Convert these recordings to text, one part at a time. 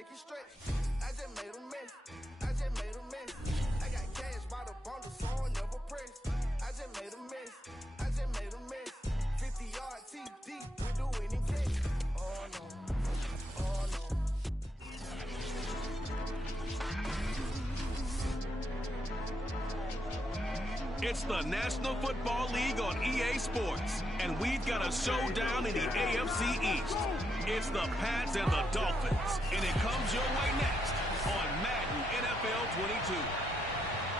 make it stretch. I just made a mess. I just made a mess. I got cash by the bundle, so I never press. I just made a mess. I just made a mess. 50-yard TD with the winning catch. Oh no. Oh no. It's the National Football League on EA Sports, and we've got a showdown in the AFC East. It's the Pats and the Dolphins, and it comes your way next on Madden NFL 22.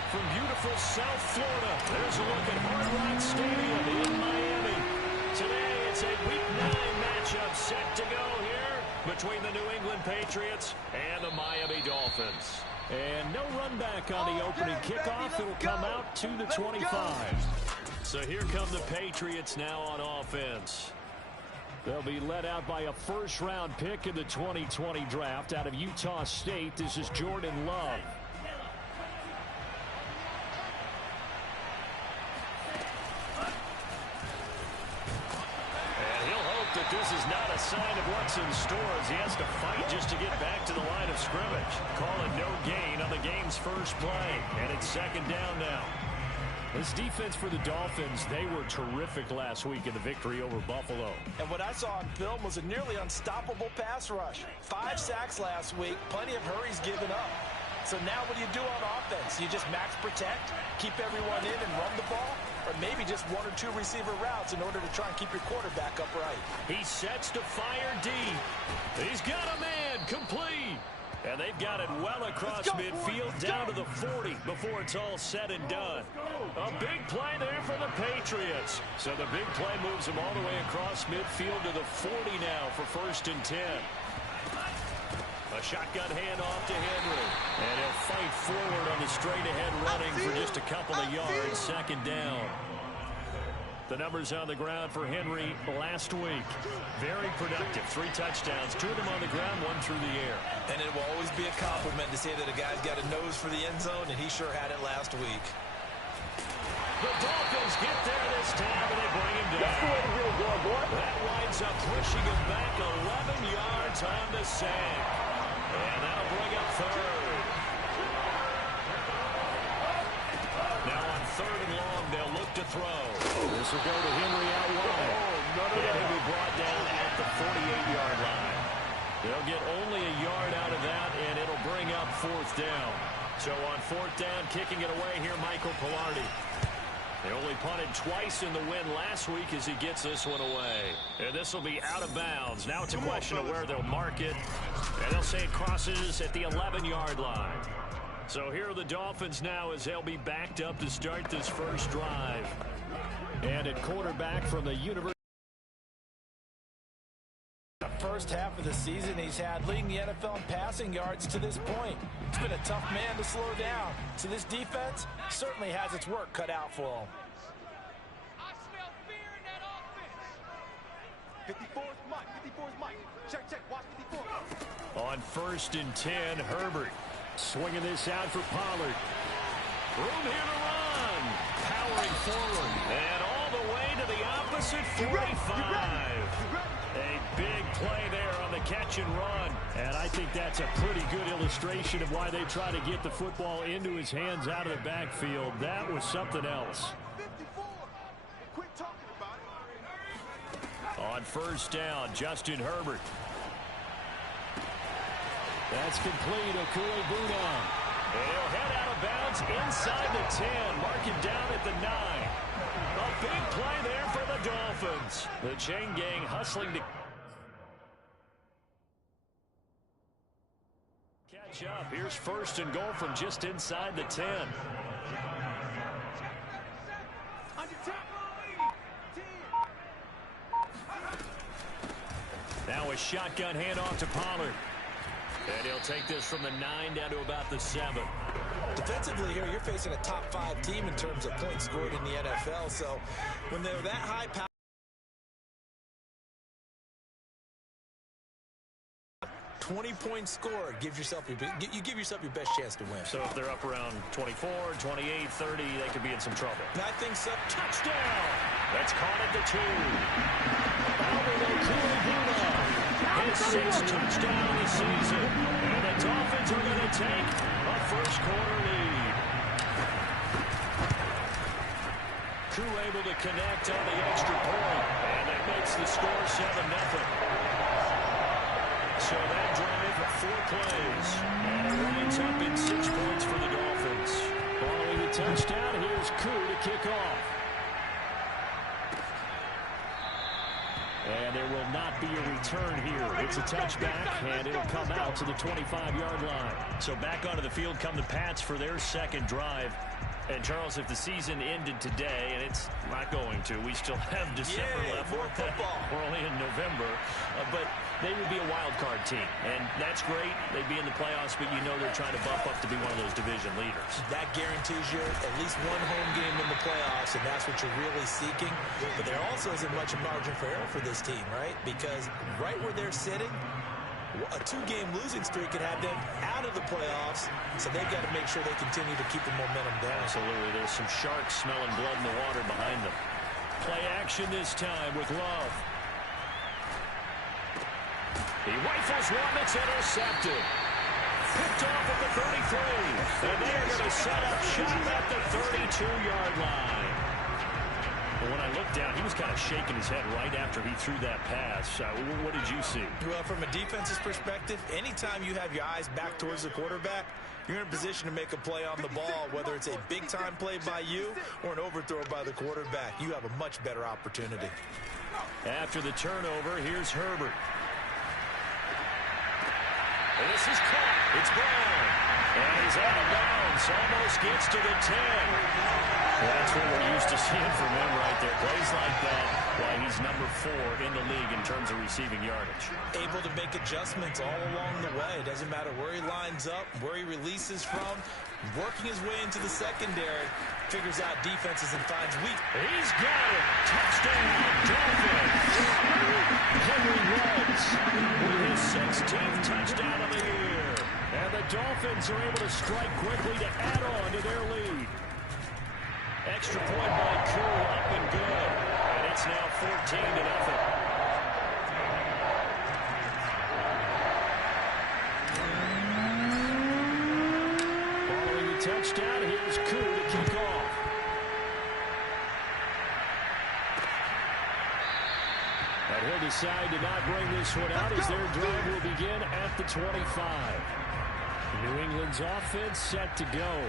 From beautiful South Florida, there's a look at Hard Rock Stadium in Miami. Today, it's a Week 9 matchup set to go here between the New England Patriots and the Miami Dolphins. And no run back on the opening kickoff. It'll come out to the 25. So here come the Patriots now on offense. They'll be led out by a first-round pick in the 2020 draft out of Utah State. This is Jordan Love. That this is not a sign of what's in store as he has to fight just to get back to the line of scrimmage. Call it no gain on the game's first play, and it's second down now. This defense for the Dolphins, they were terrific last week in the victory over Buffalo. And what I saw on film was a nearly unstoppable pass rush. 5 sacks last week, plenty of hurries given up. So now what do you do on offense? You just max protect, keep everyone in and run the ball? Or maybe just 1 or 2 receiver routes in order to try and keep your quarterback upright. He sets to fire deep. He's got a man complete. And they've got it well across midfield down to the 40 before it's all said and done. A big play there for the Patriots. So the big play moves them all the way across midfield to the 40 now for 1st and 10. A shotgun handoff to Henry. And he'll fight forward on the straight-ahead running for just a couple of yards. Second down. The numbers on the ground for Henry last week. Very productive. 3 touchdowns. 2 of them on the ground, 1 through the air. And it will always be a compliment to say that a guy's got a nose for the end zone, and he sure had it last week. The Dolphins get there this time, and they bring him down. That winds up pushing him back 11 yards on the sack. And that'll bring up 3rd. Now on 3rd and long, they'll look to throw. This will go to Henry out wide. And he'll be brought down at the 48-yard line. They'll get only a yard out of that, and it'll bring up 4th down. So on 4th down, kicking it away here, Michael Pilardi. They only punted twice in the win last week as he gets this one away. And this will be out of bounds. Now it's a question of where they'll mark it. And they'll say it crosses at the 11-yard line. So here are the Dolphins now as they'll be backed up to start this first drive. And at quarterback from the University. The first half of the season he's had leading the NFL in passing yards to this point. It's been a tough man to slow down. So this defense certainly has its work cut out for him. I smell fear in that offense. 54's Mike. 54's Mike. Check, check. Watch 54. On 1st and 10, Herbert swinging this out for Pollard. Room here to run. Powering forward. And all the way to the opposite 45. A big play there on the catch and run. And I think that's a pretty good illustration of why they try to get the football into his hands out of the backfield. That was something else. 54. Quit talking about it. On 1st down, Justin Herbert. That's complete. Okue-Buna. And he'll head out of bounds inside the 10. Mark him down at the 9. A big play there for the Dolphins. The chain gang hustling to catch up. Here's 1st and goal from just inside the 10. Now a shotgun handoff to Pollard. And he'll take this from the 9 down to about the 7. Defensively here, you're facing a top 5 team in terms of points scored in the NFL. So when they're that high power, 20-point score gives yourself you give yourself your best chance to win. So if they're up around 24, 28, 30, they could be in some trouble. And I think so. Touchdown! That's caught at the 2. His 6th touchdown of the season. unable to connect on the extra point. And that makes the score 7-0. So that drive, 4 plays. And it winds up in 6 points for the Dolphins. Following the touchdown, here's Koo to kick off. And there will not be a return here. It's a touchback, and it'll come out to the 25-yard line. So back onto the field come the Pats for their second drive. And, Charles, if the season ended today, and it's not going to, we still have December left. More football. We're only in November. But they would be a wild card team. And that's great. They'd be in the playoffs, but you know they're trying to bump up to be one of those division leaders. That guarantees you at least one home game in the playoffs, and that's what you're really seeking. But there also isn't much margin for error for this team, right? Because right where they're sitting, a 2-game losing streak could have them out of the playoffs, so they've got to make sure they continue to keep the momentum down. Absolutely. There's some sharks smelling blood in the water behind them. Play action this time with Love. He rifles one that's intercepted. Picked off at the 33. And they're going to set up shop at the 32-yard line. Well, when I looked down, he was kind of shaking his head right after he threw that pass. What did you see? Well, from a defense's perspective, anytime you have your eyes back towards the quarterback, you're in a position to make a play on the ball, whether it's a big-time play by you or an overthrow by the quarterback. You have a much better opportunity. After the turnover, here's Herbert. And this is caught. It's Brown. And he's out of bounds. Almost gets to the 10. That's what we're used to seeing from him right there. Plays like that, why he's number 4 in the league in terms of receiving yardage. Able to make adjustments all along the way. It doesn't matter where he lines up, where he releases from. Working his way into the secondary, figures out defenses and finds weak. He's got it. Touchdown, Dolphins. Henry Ruggs with his 16th touchdown of the year. And the Dolphins are able to strike quickly to add on to their lead. Extra point by Koo, up and good. And it's now 14-0. Following the touchdown, here's Koo to kick off. And he'll decide to not bring this one out as their drive will begin at the 25. New England's offense set to go.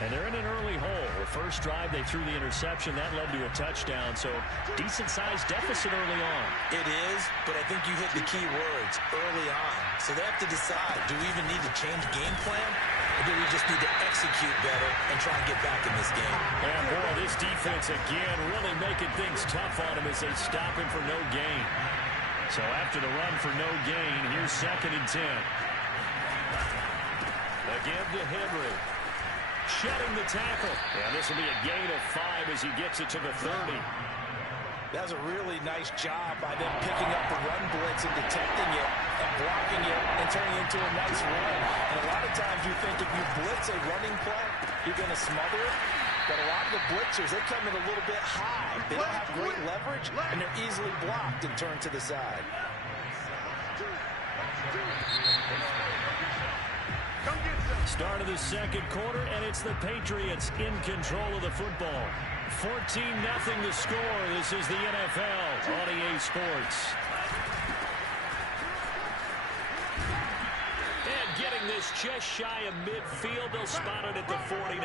And they're in an early hole. The first drive, they threw the interception. That led to a touchdown. So, decent-sized deficit early on. It is, but I think you hit the key words, early on. So they have to decide, do we even need to change game plan? Or do we just need to execute better and try and get back in this game? And, boy, this defense, again, really making things tough on him as they stop him for no gain. So, after the run for no gain, here's 2nd and 10. Again to Henry. Shedding the tackle. And this will be a gain of 5 as he gets it to the 30. That was a really nice job by them picking up the run blitz and detecting it and blocking it and turning it into a nice run. And a lot of times you think if you blitz a running play, you're going to smother it. But a lot of the blitzers, they come in a little bit high. They don't have great leverage, and they're easily blocked and turned to the side. Start of the second quarter, and it's the Patriots in control of the football. 14-0 the score. This is the NFL on EA Sports. And getting this just shy of midfield, they'll spot it at the 49.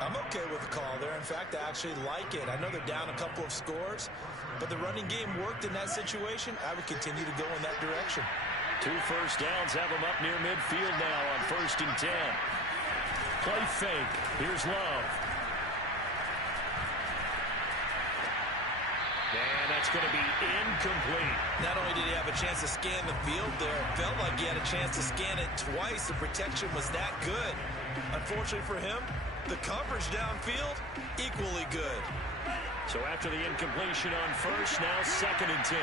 I'm okay with the call there. In fact, I actually like it. I know they're down a couple of scores, but the running game worked in that situation. I would continue to go in that direction. 2 first downs have them up near midfield now on 1st and 10. Play fake. Here's Love. And that's going to be incomplete. Not only did he have a chance to scan the field there, it felt like he had a chance to scan it twice. The protection was that good. Unfortunately for him, the coverage downfield, equally good. So after the incompletion on 1st, now 2nd and 10.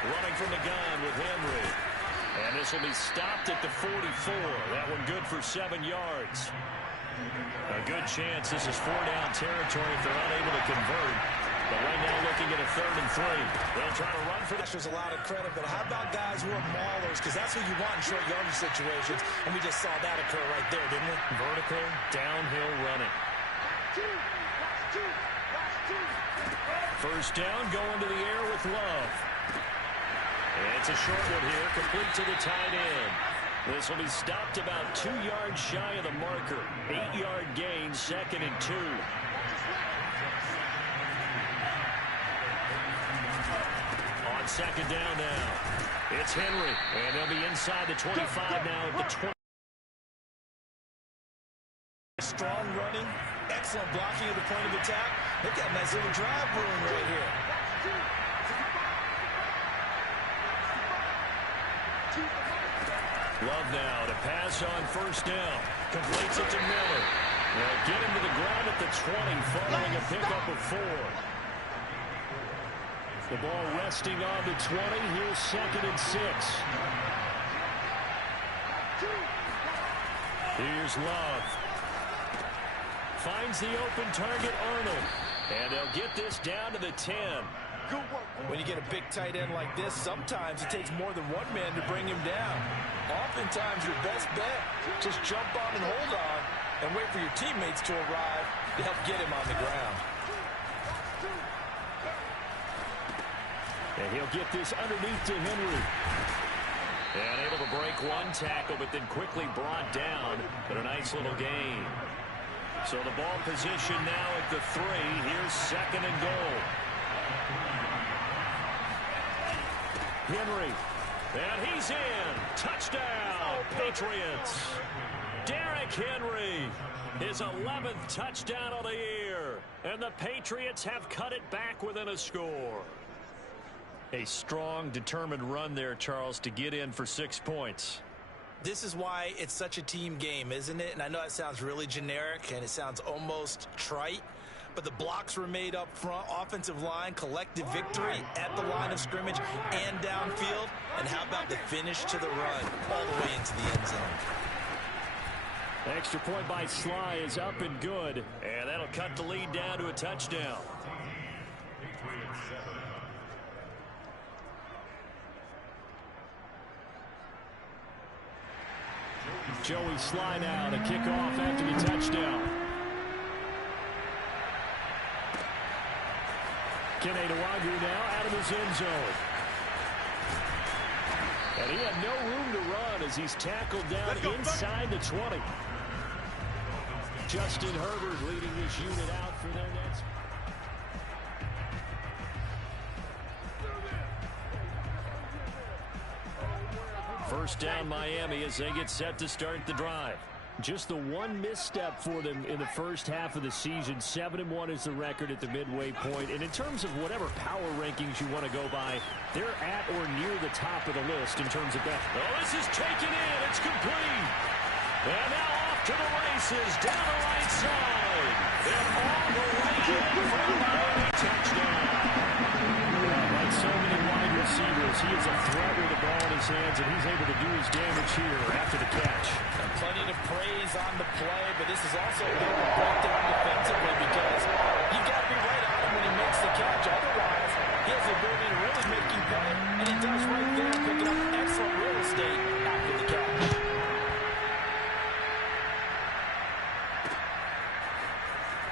Running from the gun with Henry. And this will be stopped at the 44. That one good for 7 yards. A good chance this is 4-down territory if they're unable to convert. But right now looking at a 3rd and 3. They'll try to run for the... There's a lot of credit, but how about guys who are maulers? Because that's who you want in short yardage situations. And we just saw that occur right there, didn't we? Vertical, downhill running. First down, going to the air with Love. And it's a short one here, complete to the tight end. This will be stopped about 2 yards shy of the marker. 8-yard gain, 2nd and 2. On 2nd down now, it's Henry. And they'll be inside the 25 now at the 20. Strong running, excellent blocking at the point of attack. They've got a nice little drive brewing right here. Love now to pass on 1st down. Completes it to Miller. They'll get him to the ground at the 20 following a pickup of 4. The ball resting on the 20. Here's 2nd and 6. Here's Love. Finds the open target, Arnold. And they'll get this down to the 10. When you get a big tight end like this, sometimes it takes more than one man to bring him down. Oftentimes, your best bet, just jump on and hold on and wait for your teammates to arrive to help get him on the ground. And he'll get this underneath to Henry. And able to break one tackle, but then quickly brought down. But a nice little gain. So the ball position now at the 3. Here's 2nd and goal. Henry. And he's in. Touchdown, Patriots. Derrick Henry. His 11th touchdown of the year. And the Patriots have cut it back within a score. A strong, determined run there, Charles, to get in for 6 points. This is why it's such a team game, isn't it? And I know it sounds really generic and it sounds almost trite, but the blocks were made up front, offensive line, collective victory at the line of scrimmage and downfield. And how about the finish to the run all the way into the end zone? Extra point by Sly is up and good, and that'll cut the lead down to a touchdown. Joey Sly now to kick off after the touchdown. Kene Nwangwu now out of his end zone. And he had no room to run as he's tackled down inside the 20. Justin Herbert leading this unit out for their next. First down Miami as they get set to start the drive. Just the one misstep for them in the first half of the season. 7-1 is the record at the midway point. And in terms of whatever power rankings you want to go by, they're at or near the top of the list in terms of that. Oh, this is taken in. It's complete. And now off to the races down the right side. And all the way in for a Miami touchdown. Like so many wide receivers, he is a threat with the ball in his hands, and he's able to do his damage here after the catch. And plenty to praise on the play, but this is also a bit of a breakdown defensively because you've got to be right on him when he makes the catch. Otherwise, he has the ability to really make you pay, and he does right there, picking up excellent real estate after the catch.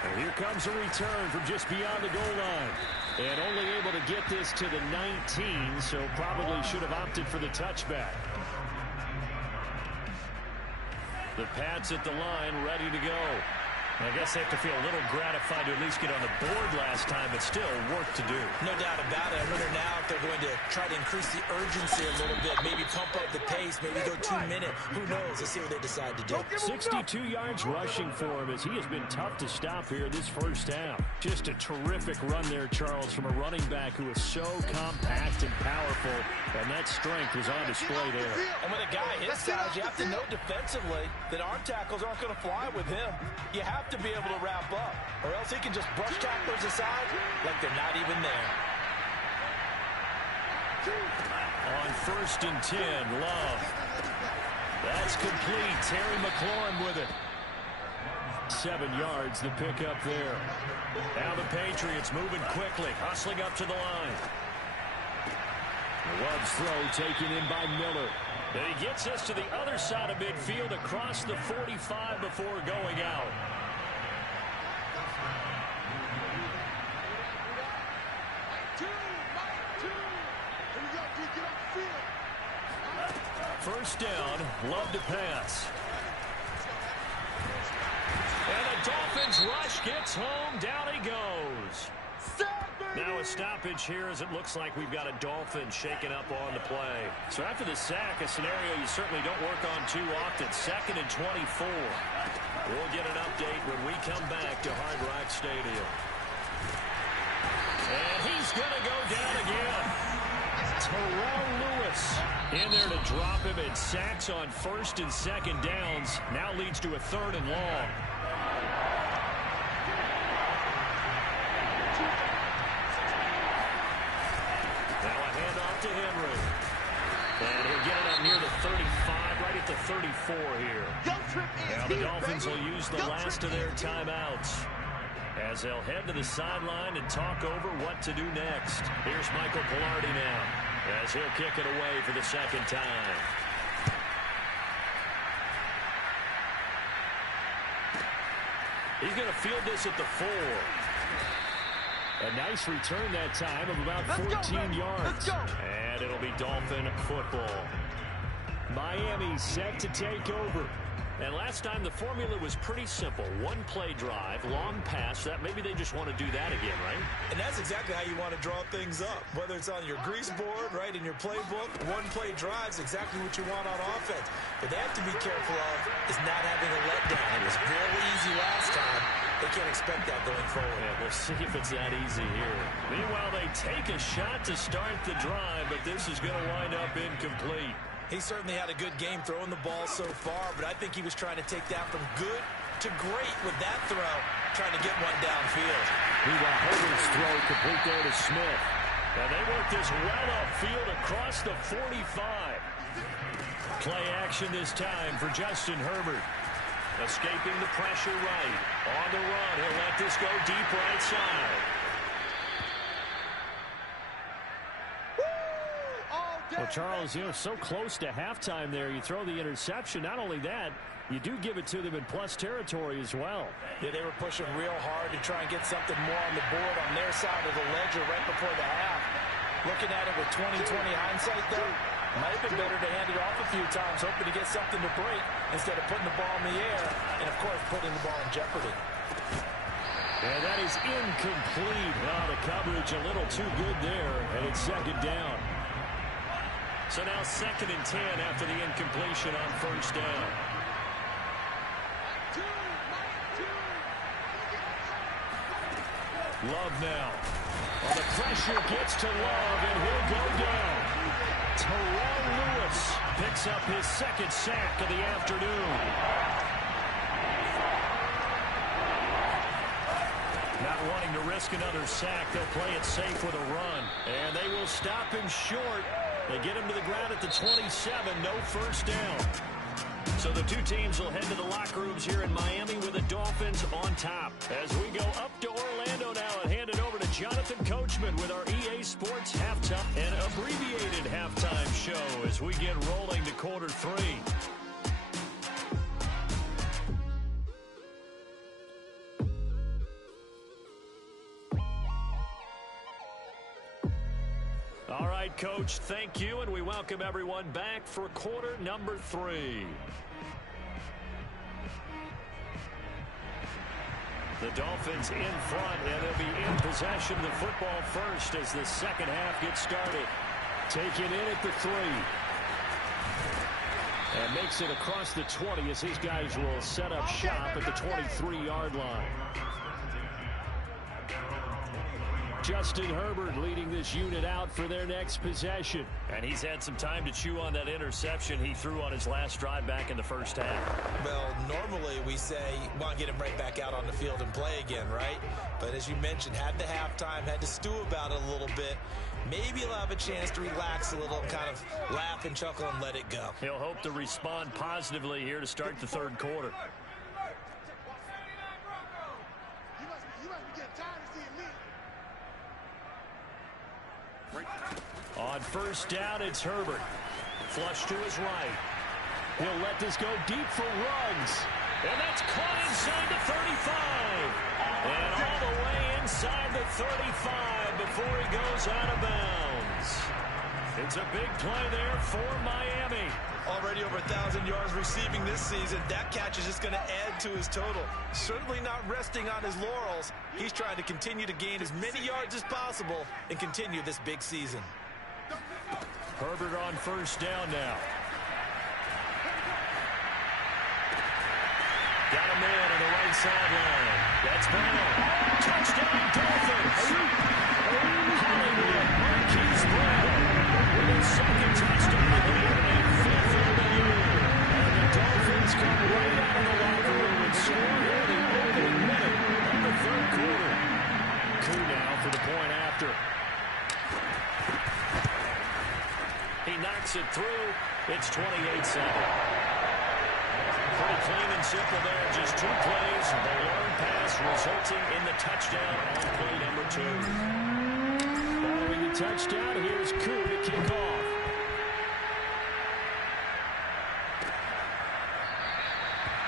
And here comes a return from just beyond the goal line. And only able to get this to the 19, so probably should have opted for the touchback. The Pats at the line, ready to go. I guess they have to feel a little gratified to at least get on the board last time, but still work to do. No doubt about it. I wonder now if they're going to try to increase the urgency a little bit, maybe pump up the pace, maybe go 2 minute. Who knows? Let's see what they decide to do. 62 yards rushing for him as he has been tough to stop here this first half. Just a terrific run there, Charles, from a running back who is so compact and powerful, and that strength was on display there. And when a guy his size, you have to know defensively that arm tackles aren't going to fly with him. You have to be able to wrap up, or else he can just brush tacklers aside like they're not even there. On 1st and 10, Love. That's complete. Terry McLaurin with it. 7 yards the pick up there. Now the Patriots moving quickly, hustling up to the line. Love's throw taken in by Miller. And he gets us to the other side of midfield across the 45 before going out. First down, Love to pass. And the Dolphins rush gets home. Down he goes. Now a stoppage here as it looks like we've got a Dolphin shaken up on the play. So after the sack, a scenario you certainly don't work on too often. 2nd and 24. We'll get an update when we come back to Hard Rock Stadium. And he's going to go down again. Terrell Lewis in there to drop him, and sacks on 1st and 2nd downs. Now leads to a 3rd and long. To Henry. And he'll get it up near the 35, right at the 34 here. Now the Dolphins will use the last of their timeouts as they'll head to the sideline and talk over what to do next. Here's Michael Pilardi now as he'll kick it away for the 2nd time. He's going to field this at the 4. A nice return that time of about 14 yards. And it'll be Dolphin football. Miami set to take over. And last time the formula was pretty simple. 1-play drive, long pass. That maybe they just want to do that again, right? And that's exactly how you want to draw things up. Whether it's on your grease board, right, in your playbook, 1-play drive's exactly what you want on offense. But they have to be careful of is not having a letdown. It was very easy last time. They can't expect that going forward. Yeah, we'll see if it's that easy here. Meanwhile, they take a shot to start the drive, but this is going to wind up incomplete. He certainly had a good game throwing the ball so far, but I think he was trying to take that from good to great with that throw, trying to get one downfield. Meanwhile, Herbert's throw complete there to Smith. And they work this well upfield across the 45. Play action this time for Justin Herbert. Escaping the pressure right. On the run, he'll let this go deep right side. Well, Charles, so close to halftime there. You throw the interception. Not only that, you do give it to them in plus territory as well. Yeah, they were pushing real hard to try and get something more on the board on their side of the ledger right before the half. Looking at it with 20/20 hindsight, though, might have been better to hand it off a few times, hoping to get something to break instead of putting the ball in the air and, of course, putting the ball in jeopardy. And that is incomplete. The coverage a little too good there, and it's 2nd down. So now 2nd and 10 after the incompletion on 1st down. Love now. Well, the pressure gets to Love, and he'll go down. Terrell Lewis picks up his 2nd sack of the afternoon. Not wanting to risk another sack, they'll play it safe with a run. And they will stop him short. They get him to the ground at the 27, no 1st down. So the two teams will head to the locker rooms here in Miami with the Dolphins on top. As we go up to Orlando now and hand it over to Jonathan Coachman with our EA Sports halftime and abbreviated halftime show as we get rolling to quarter 3. All right, Coach, thank you, and we welcome everyone back for quarter number 3. The Dolphins in front, and they'll be in possession of the football first as the 2nd half gets started. Take it in at the 3. And makes it across the 20 as these guys will set up shop at the 23-yard line. Justin Herbert leading this unit out for their next possession. And he's had some time to chew on that interception he threw on his last drive back in the 1st half. Well, normally we say, want to get him right back out on the field and play again, right? But as you mentioned, had the halftime, had to stew about it a little bit. Maybe he'll have a chance to relax a little and kind of laugh and chuckle and let it go. He'll hope to respond positively here to start the 3rd quarter. On first down, it's Herbert. Flush to his right. He'll let this go deep for Ruggs. And that's caught inside the 35. And all the way inside the 35 before he goes out of bounds. It's a big play there for Miami. Already over 1,000 yards receiving this season. That catch is just going to add to his total. Certainly not resting on his laurels. He's trying to continue to gain as many yards as possible and continue this big season. Herbert on first down now. Got him in on the right sideline. That's Brown. Touchdown, Dolphins. Hollywood, Marquise Brown with his second touchdown of the year and fifth on the year. And the Dolphins come right out of the locker room and score here in the opening minute of the third quarter. Koo now for the point after. He knocks it through. It's 28-7. Pretty clean and simple there. Just 2 plays. The long pass resulting in the touchdown on play number 2. Following the touchdown, here's Koo to kick off.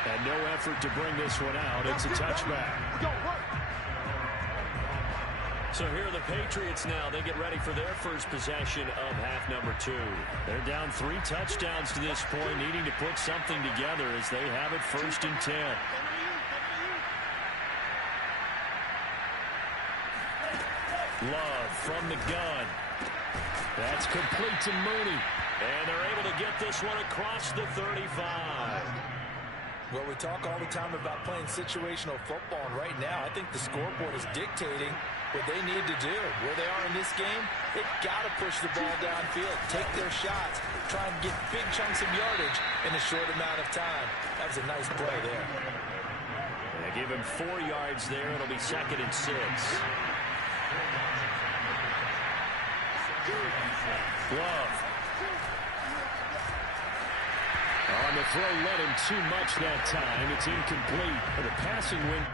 And no effort to bring this one out. It's a touchback. So here are the Patriots now. They get ready for their first possession of half number 2. They're down 3 touchdowns to this point, needing to put something together as they have it 1st and 10. Love from the gun. That's complete to Mooney. And they're able to get this one across the 35. Well, we talk all the time about playing situational football, and right now I think the scoreboard is dictating what they need to do. Where they are in this game, they've got to push the ball downfield, take their shots, try and get big chunks of yardage in a short amount of time. That was a nice play there. They give him 4 yards there. It'll be 2nd and 6. Love. On the throw, led him too much that time. It's incomplete. But a passing win.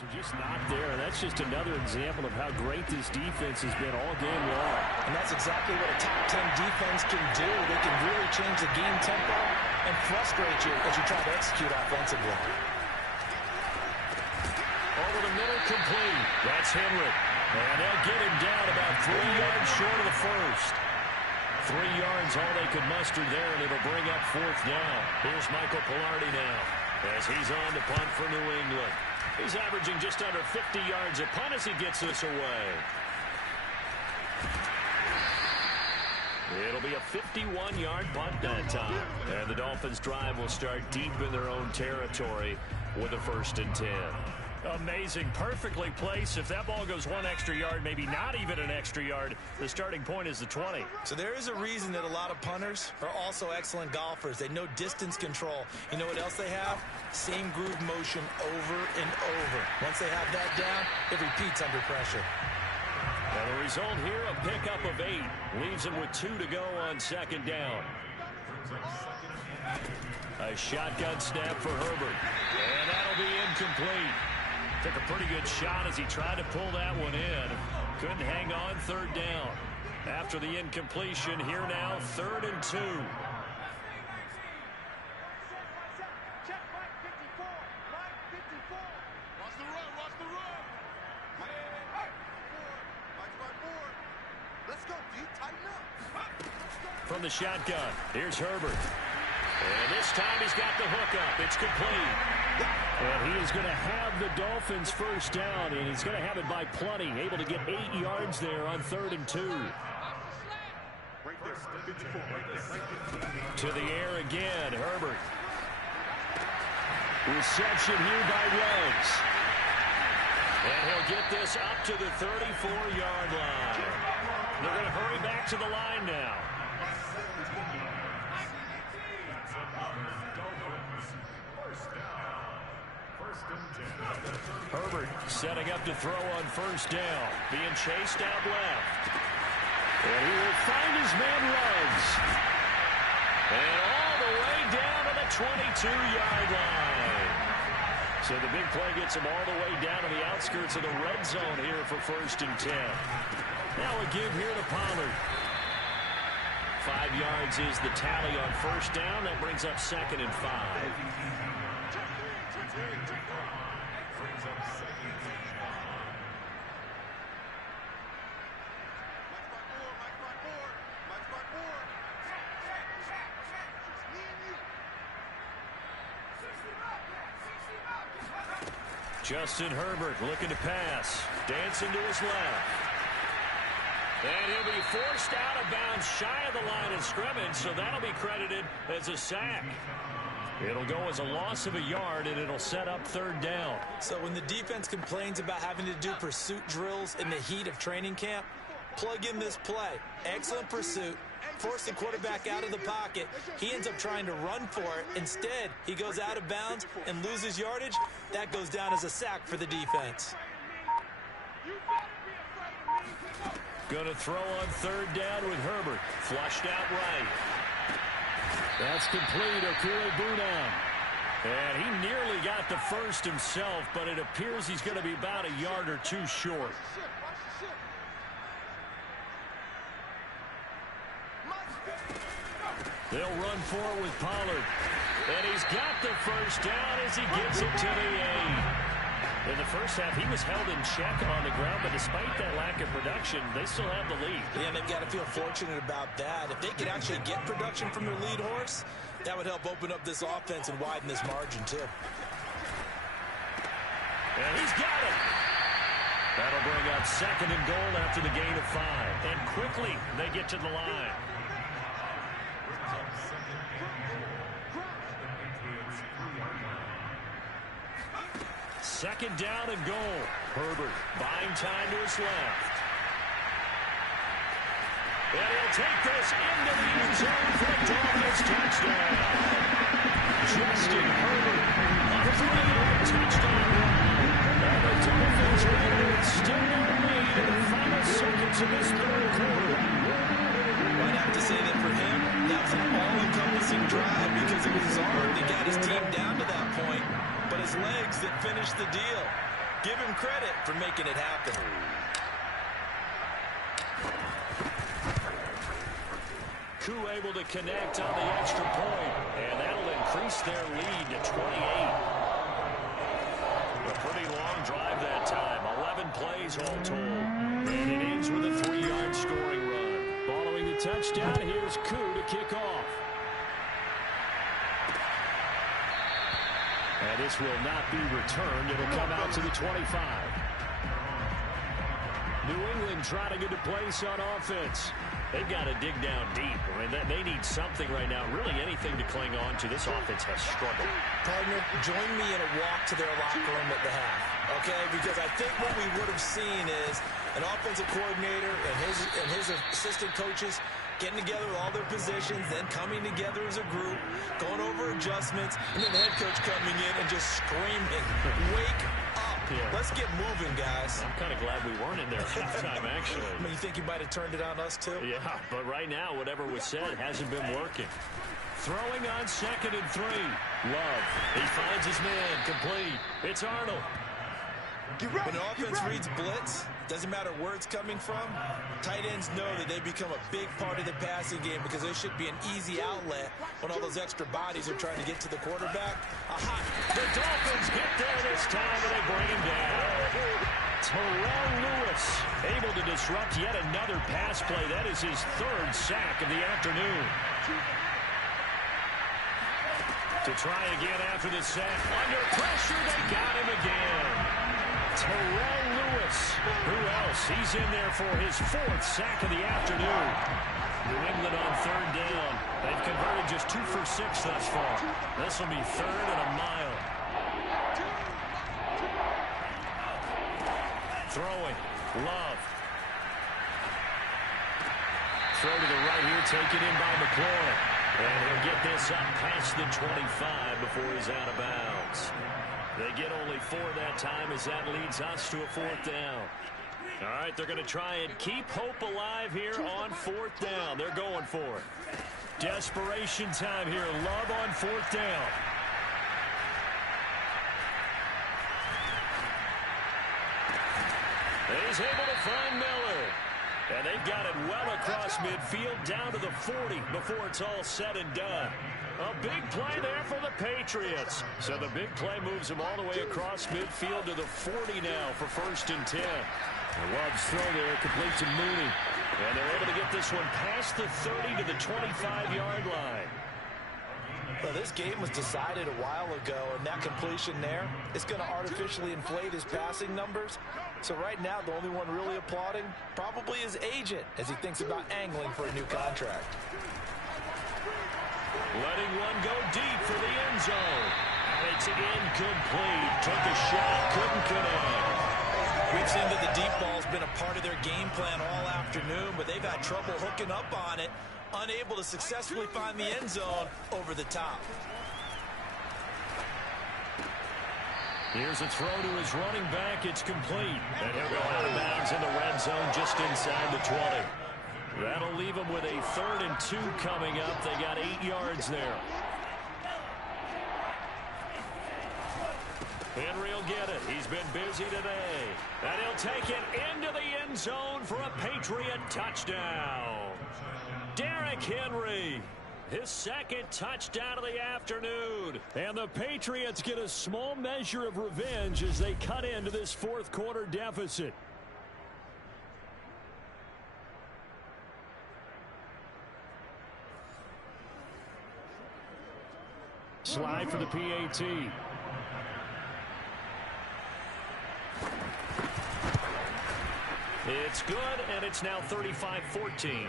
Are just not there. That's just another example of how great this defense has been all game long. And that's exactly what a top 10 defense can do. They can really change the game tempo and frustrate you as you try to execute offensively. Over the middle, complete. That's Henry. And they'll get him down about 3 yards short of the first. 3 yards all they could muster there, and it'll bring up 4th down. Here's Michael Pilardi now as he's on to punt for New England. He's averaging just under 50 yards a punt as he gets this away. It'll be a 51-yard punt that time. And the Dolphins' drive will start deep in their own territory with a 1st and 10. Amazing. Perfectly placed. If that ball goes 1 extra yard, maybe not even an extra yard, the starting point is the 20. So there is a reason that a lot of punters are also excellent golfers. They know distance control. You know what else they have? Same groove motion over and over. Once they have that down, it repeats under pressure. And the result here, a pickup of 8. Leaves him with 2 to go on 2nd down. A shotgun snap for Herbert. And that'll be incomplete. Took a pretty good shot as he tried to pull that one in. Couldn't hang on 3rd down. After the incompletion, here now, 3rd and 2. From the shotgun, here's Herbert. And this time he's got the hookup. It's complete. And he is going to have the Dolphins' 1st down, and he's going to have it by plenty. Able to get 8 yards there on 3rd and 2. To the air again, Herbert. Reception here by Ruggs. And he'll get this up to the 34-yard line. They're going to hurry back to the line now. Herbert setting up to throw on 1st down. Being chased out left. And he will find his man Ruggs. And all the way down to the 22-yard line. So the big play gets him all the way down to the outskirts of the red zone here for 1st and 10. Now a give here to Pollard. 5 yards is the tally on 1st down. That brings up 2nd and 5. Justin Herbert looking to pass. Dancing to his left. And he'll be forced out of bounds shy of the line of scrimmage, so that'll be credited as a sack. It'll go as a loss of a yard, and it'll set up 3rd down. So when the defense complains about having to do pursuit drills in the heat of training camp, plug in this play. Excellent pursuit. Force the quarterback out of the pocket. He ends up trying to run for it. Instead, he goes out of bounds and loses yardage. That goes down as a sack for the defense. Going to throw on 3rd down with Herbert. Flushed out right. That's complete. Okuegbunam. And he nearly got the 1st himself, but it appears he's going to be about a yard or 2 short. They'll run forward with Pollard. And he's got the 1st down as he gets it to the 8. In the first half, he was held in check on the ground, but despite that lack of production, they still have the lead. Yeah, they've got to feel fortunate about that. If they could actually get production from their lead horse, that would help open up this offense and widen this margin, too. And he's got it. That'll bring up 2nd and goal after the gain of 5. And quickly, they get to the line. 2nd down and goal. Herbert buying time to his left. And he'll take this into the end zone for a Dolphins touchdown. Justin Herbert, a 3-yard touchdown run. And the Dolphins are able to extend their lead in the final seconds of this 3rd quarter. I'd have to say that for him, that was an all-encompassing drive because it was his arm that got his team down to that point, but his legs that finished the deal. Give him credit for making it happen. Koo able to connect on the extra point, and that'll increase their lead to 28. A pretty long drive that time, 11 plays all told, and it ends with a 3-yard scoring run. Following the touchdown, here's Koo to kick off. And this will not be returned. It'll come out to the 25. New England trying to get a place on offense. They've got to dig down deep. I mean, they need something right now, really anything to cling on to. This offense has struggled. Partner, join me in a walk to their locker room at the half, okay? Because I think what we would have seen is an offensive coordinator and his assistant coaches getting together with all their positions, then coming together as a group, going over adjustments, and then the head coach coming in and just screaming, wake up. Yeah. Let's get moving, guys. I'm kind of glad we weren't in there at halftime, actually. I mean, you think he might have turned it on us, too? Yeah, but right now, whatever was said hasn't been working. Throwing on 2nd and 3. Love. He finds his man. Complete. It's Arnold. When an offense reads blitz, doesn't matter where it's coming from, tight ends know that they become a big part of the passing game because there should be an easy outlet when all those extra bodies are trying to get to the quarterback. The Dolphins get there this time, and they bring him down. Terrell Lewis able to disrupt yet another pass play. That is his 3rd sack of the afternoon. To try again after the sack. Under pressure, they got him again. Terrell Lewis. Who else? He's in there for his 4th sack of the afternoon. New England on 3rd down. They've converted just 2 for 6 thus far. This will be 3rd and a mile. Throwing. Love. Throw to the right here, taken in by McCloy. And he'll get this up past the 25 before he's out of bounds. They get only 4 that time as that leads us to a 4th down. All right, they're going to try and keep hope alive here on 4th down. They're going for it. Desperation time here. Love on 4th down. He's able to find Miller. And they've got it well across midfield down to the 40 before it's all said and done. A big play there for the Patriots. So the big play moves them all the way across midfield to the 40 now for 1st and 10. Love's throw there, complete to Mooney. And they're able to get this one past the 30 to the 25-yard line. Well, this game was decided a while ago, and that completion there is going to artificially inflate his passing numbers. So right now, the only one really applauding probably his agent as he thinks about angling for a new contract. Letting one go deep for the end zone. And it's incomplete. Took a shot, couldn't connect. We've seen that the deep ball's been a part of their game plan all afternoon, but they've had trouble hooking up on it, unable to successfully find the end zone over the top. Here's a throw to his running back. It's complete. And he'll go out of bounds in the red zone just inside the 20. That'll leave him with a 3rd and 2 coming up. They got 8 yards there. Henry will get it. He's been busy today. And he'll take it into the end zone for a Patriot touchdown. Derrick Henry, his 2nd touchdown of the afternoon. And the Patriots get a small measure of revenge as they cut into this 4th quarter deficit. Slide for the PAT. It's good, and it's now 35-14.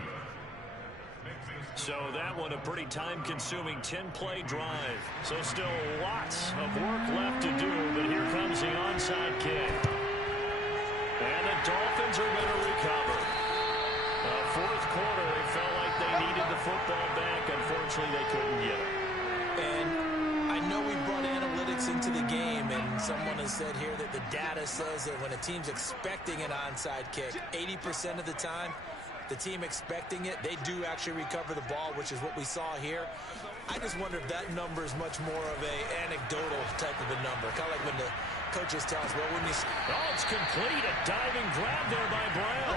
So that one a pretty time-consuming 10-play drive. So still lots of work left to do, but here comes the onside kick. And the Dolphins are going to recover. 4th quarter, they felt like they needed the football back. Unfortunately, they couldn't get it. And I know we brought analytics into the game, and someone has said here that the data says that when a team's expecting an onside kick, 80% of the time, the team expecting it, they do actually recover the ball, which is what we saw here. I just wonder if that number is much more of a anecdotal type of a number. Kind of like when the coaches tell us, well, when you... Oh, it's complete. A diving grab there by Brown.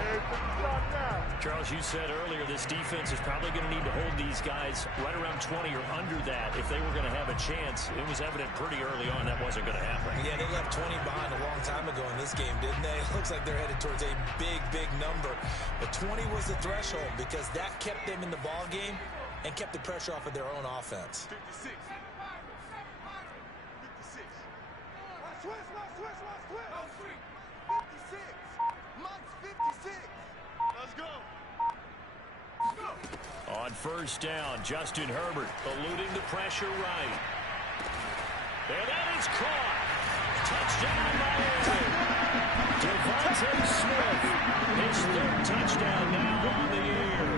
Charles, you said earlier this defense is probably going to need to hold these guys right around 20 or under that if they were going to have a chance. It was evident pretty early on that wasn't going to happen. Yeah, they left 20 behind a long time ago in this game, didn't they? It looks like they're headed towards a big, big number. But 20 was the threshold because that kept them in the ball game and kept the pressure off of their own offense. 56. On first down, Justin Herbert eluding the pressure right. And that is caught. Touchdown Miami. Devontae Smith, his third touchdown now on the year.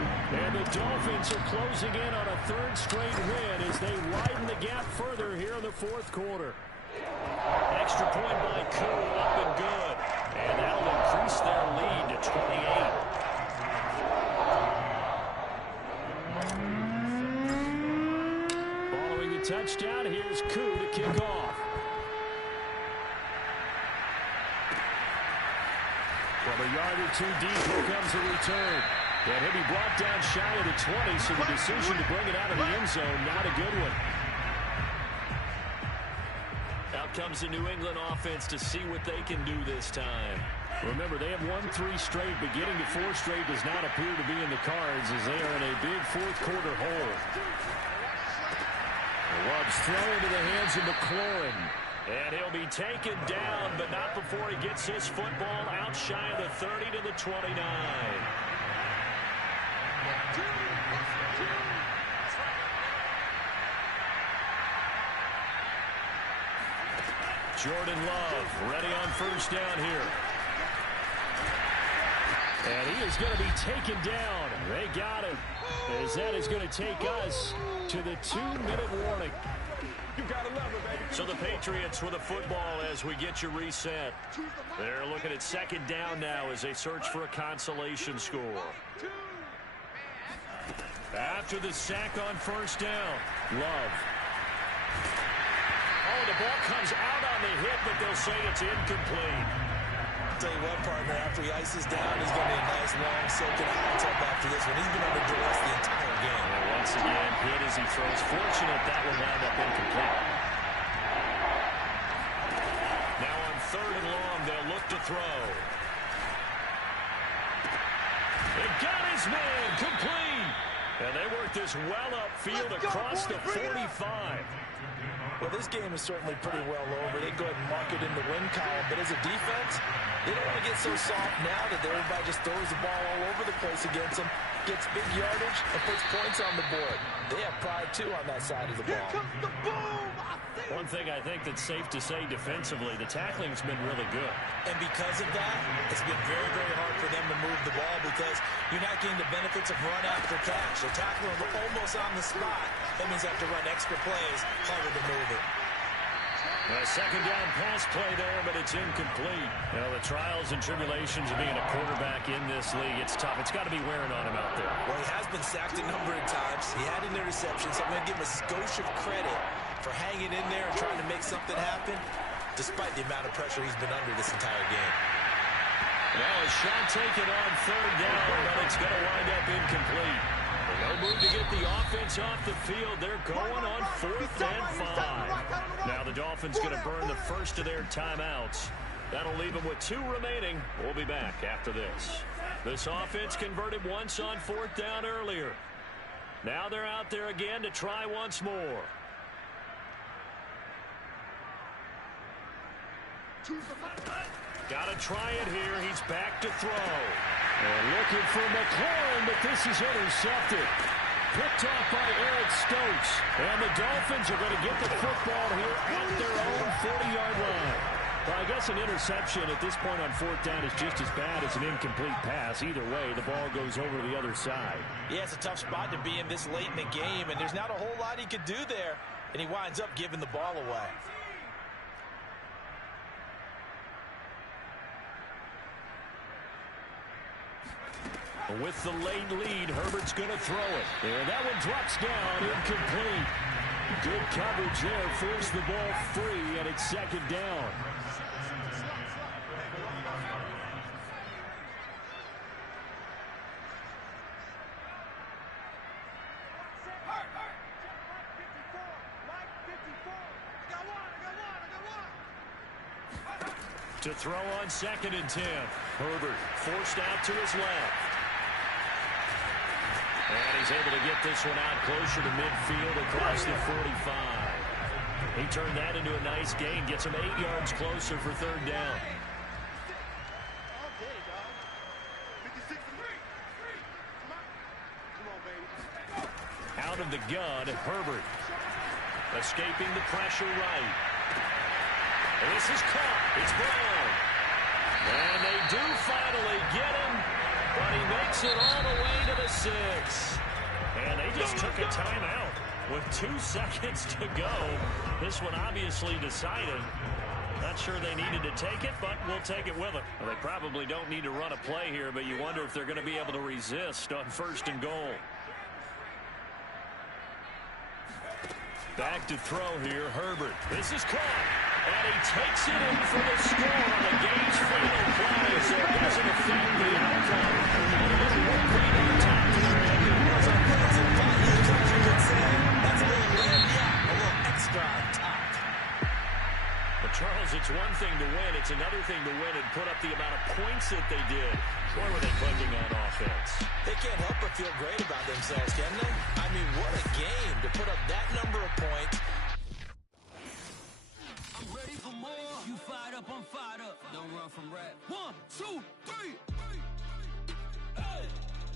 And the Dolphins are closing in on a third straight win as they widen the gap further here in the fourth quarter. Extra point by Koo, up and good. And that'll increase their lead to 28. Following the touchdown, here's Koo to kick off. From a yard or two deep, here comes a return. And he'll be brought down shy of the 20, so the decision to bring it out of the end zone, not a good one. Out comes the New England offense to see what they can do this time. Remember, they have won 3 straight, but getting to 4 straight does not appear to be in the cards as they are in a big fourth quarter hole. Love's throw into the hands of McLaurin. And he'll be taken down, but not before he gets his football out shy of the 30 to the 29. Jordan Love ready on first down here. And he is going to be taken down. They got him. As that is going to take us to the 2-minute warning. You gotta love it, baby. So the Patriots with a football as we get you reset. They're looking at second down now as they search for a consolation score. After the sack on first down, Love. Oh, the ball comes out on the hit, but they'll say it's incomplete. I'll tell you what, partner, after he ices down, he's going to be a nice, long, soaking hot tub after this one. He's been under duress the entire game. And once again, hit as he throws. Fortunate that will wind up incomplete. Now on third and long, they'll look to throw. They got his man, complete. And they work this well upfield across the 45. Well, this game is certainly pretty well over. They go ahead and mark it in the win column. But as a defense, they don't want to get so soft now that everybody just throws the ball all over the place against them, gets big yardage, and puts points on the board. They have pride, too, on that side of the ball. Here comes the boom. One thing I think that's safe to say defensively, the tackling's been really good. And because of that, it's been very, very hard for them to move the ball because you're not getting the benefits of run after catch. They're tackling almost on the spot. That means they have to run extra plays, harder to move it. A second down pass play there, but it's incomplete. You know, the trials and tribulations of being a quarterback in this league, it's tough. It's got to be wearing on him out there. Well, he has been sacked a number of times. He had an interception, so I'm going to give him a skosh of credit for hanging in there and trying to make something happen, despite the amount of pressure he's been under this entire game. Well, a shot taken on third down, but it's going to wind up incomplete. No move to get the offense off the field. They're going on 4th and 5. Now the Dolphins going to burn the first of their timeouts. That'll leave them with 2 remaining. We'll be back after this. This offense converted once on 4th down earlier. Now they're out there again to try once more. Got to try it here. He's back to throw. And looking for McLaurin, but this is intercepted. Picked off by Eric Stokes. And the Dolphins are going to get the football here at their own 40-yard line. Well, I guess an interception at this point on 4th down is just as bad as an incomplete pass. Either way, the ball goes over to the other side. Yeah, it's a tough spot to be in this late in the game, and there's not a whole lot he could do there. And he winds up giving the ball away. With the late lead, Herbert's going to throw it. And that one drops down, incomplete. Good coverage there, forced the ball free, and it's second down. To throw on 2nd and 10. Herbert forced out to his left. And he's able to get this one out closer to midfield across the 45. He turned that into a nice gain, gets him 8 yards closer for third down. Okay, dog. 56 and 3. Come on, baby. Out of the gun, Herbert. Escaping the pressure right. And this is caught. It's Brown. And they do finally get him, but he makes it all the way to the 6. And they just took a timeout with 2 seconds to go. This one obviously decided. Not sure they needed to take it, but we'll take it with them. Well, they probably don't need to run a play here, but you wonder if they're going to be able to resist on 1st and goal. Back to throw here, Herbert. This is caught, and he takes it in for the score on the game's final play, so it doesn't affect the outcome. And a little work rate on top there, Andy. Those are offensive values, as you would say. That's a little red, yeah, a little extra on top. But Charles, it's one thing to win. It's another thing to win and put up the amount of points that they did. Boy, were they clicking on offense. They can't help but feel great about themselves, can they? I mean, what a game to put up that number of points. I'm ready for more. You fired up, I'm fired up. Don't run from rap. 1, 2, 3. Hey.